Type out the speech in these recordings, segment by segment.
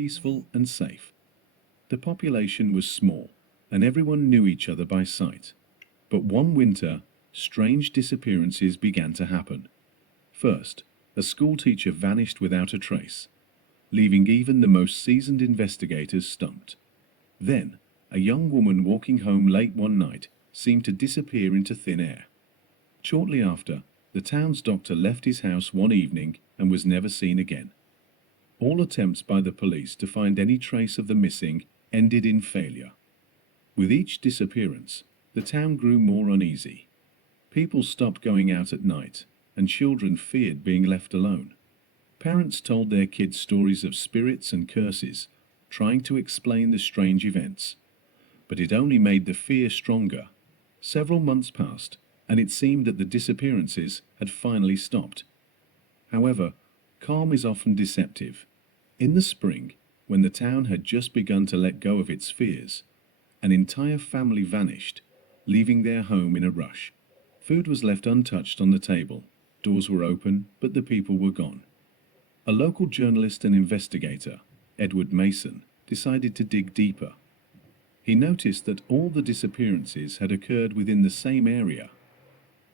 peaceful and safe. The population was small, and everyone knew each other by sight. But one winter, strange disappearances began to happen. First, a schoolteacher vanished without a trace, leaving even the most seasoned investigators stumped. Then, a young woman walking home late one night seemed to disappear into thin air. Shortly after, the town's doctor left his house one evening and was never seen again. All attempts by the police to find any trace of the missing ended in failure. With each disappearance, the town grew more uneasy. People stopped going out at night, and children feared being left alone. Parents told their kids stories of spirits and curses, trying to explain the strange events. But it only made the fear stronger. Several months passed, and it seemed that the disappearances had finally stopped. However, calm is often deceptive. In the spring, when the town had just begun to let go of its fears, an entire family vanished, leaving their home in a rush. Food was left untouched on the table, doors were open, but the people were gone. A local journalist and investigator, Edward Mason, decided to dig deeper. He noticed that all the disappearances had occurred within the same area.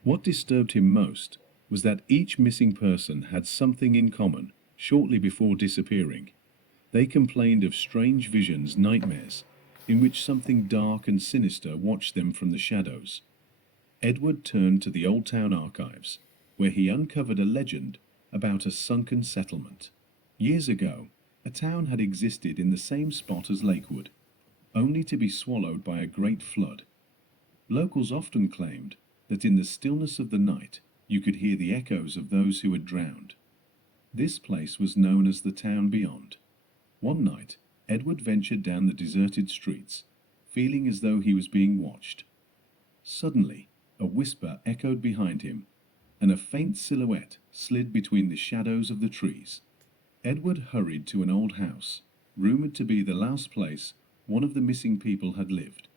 What disturbed him most was that each missing person had something in common shortly before disappearing. They complained of strange visions, nightmares, in which something dark and sinister watched them from the shadows. Edward turned to the Old Town archives, where he uncovered a legend about a sunken settlement. Years ago, a town had existed in the same spot as Lakewood, only to be swallowed by a great flood. Locals often claimed that in the stillness of the night you could hear the echoes of those who had drowned. This place was known as the Town Beyond. One night, Edward ventured down the deserted streets, feeling as though he was being watched. Suddenly, a whisper echoed behind him, and a faint silhouette slid between the shadows of the trees. Edward hurried to an old house, rumored to be the last place one of the missing people had lived.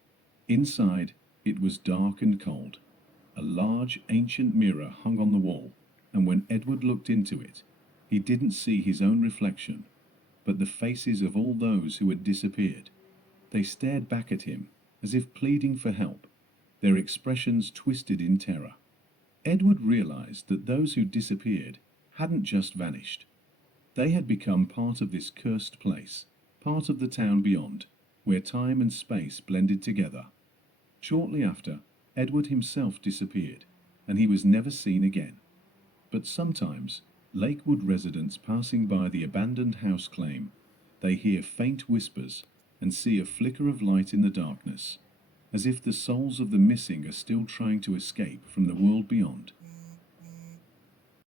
Inside, it was dark and cold. A large, ancient mirror hung on the wall, and when Edward looked into it, he didn't see his own reflection, but the faces of all those who had disappeared. They stared back at him, as if pleading for help, their expressions twisted in terror. Edward realized that those who disappeared hadn't just vanished. They had become part of this cursed place, part of the town beyond, where time and space blended together. Shortly after, Edward himself disappeared, and he was never seen again. But sometimes, Lakewood residents passing by the abandoned house claim they hear faint whispers and see a flicker of light in the darkness, as if the souls of the missing are still trying to escape from the world beyond.